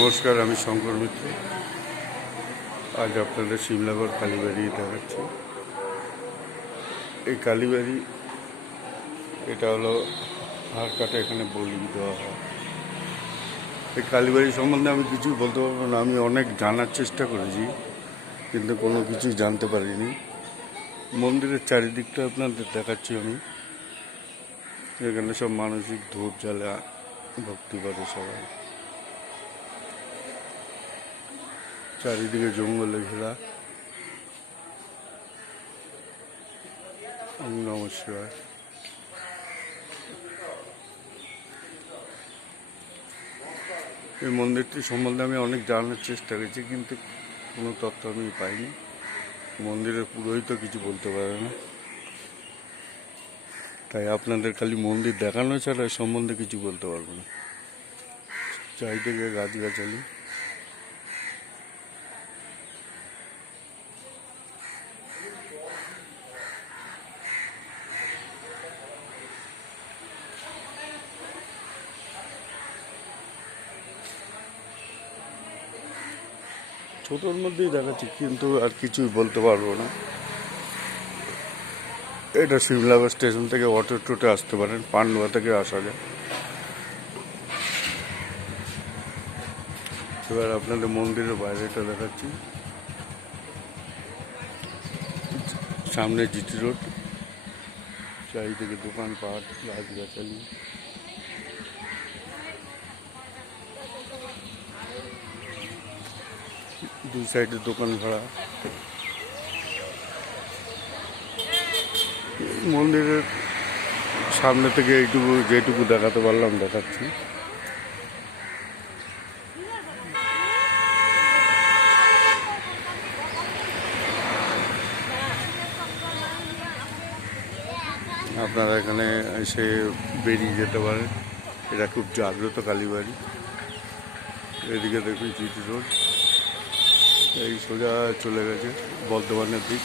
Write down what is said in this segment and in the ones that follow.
নমস্কার, আমি শঙ্কর মিত্র। আজ আপনাদের সিমলাগড় কালীবাড়ি দেখাচ্ছি। এই কালীবাড়ি, এটা হলো হাড় কাটা, এখানে বলি দেওয়া হয়। এই কালীবাড়ি সম্বন্ধে আমি কিছুই বলতে পারবো না। আমি অনেক জানার চেষ্টা করেছি, কিন্তু কোনো কিছুই জানতে পারিনি। মন্দিরের চারিদিকটা আপনাদের দেখাচ্ছি আমি। এখানে সব মানসিক ধূপ জ্বালা ভক্তি করে সবাই। চারিদিকে জঙ্গলে ঘেরা। নমস্কার। এই মন্দিরটি সম্বন্ধে আমি অনেক জানার চেষ্টা করেছি, কিন্তু কোনো তথ্য আমি পাইনি। মন্দিরের পুরোহিত কিছু বলতে পারে না, তাই আপনাদের খালি মন্দির দেখানো ছাড়া সম্বন্ধে কিছু বলতে পারবো না। চারিদিকে গাছগাছালি। ছোটোর মধ্যেই দেখাচ্ছি, কিন্তু আর কিছুই বলতে পারবো না। এটা সিমলাগড় স্টেশন থেকে অটো টোটে আসতে পারেন, পান্ডুয়া থেকে আসা যায়। এবার আপনাদের মন্দিরের বাইরেটা দেখাচ্ছি। সামনে জিটি রোড, চারিদিকে দোকানপাট, গাছগাছালি। দুই সাইডে দোকান ভাড়া। মন্দিরের সামনে থেকে যেটুকু দেখাতে পারলাম দেখাচ্ছি। আপনারা এখানে এসে বেরিয়ে যেতে পারেন। এটা খুব জাগ্রত কালীবাড়ি। এদিকে দেখুন জিটি রোড, এই সোজা চলে গেছে বর্ধমানের দিক।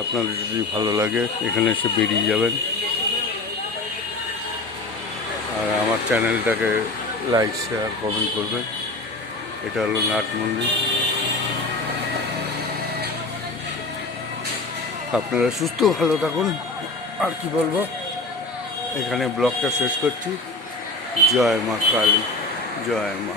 আপনাদের যদি ভালো লাগে এখানে এসে বেরিয়ে যাবেন। আর আমার চ্যানেলটাকে লাইক, শেয়ার, কমেন্ট করবেন। এটা হলো নাট মন্দির। আপনারা সুস্থ ভালো থাকুন। আর কি বলবো, এখানে ব্লগটা শেষ করছি। জয় মা কালী, জয় মা।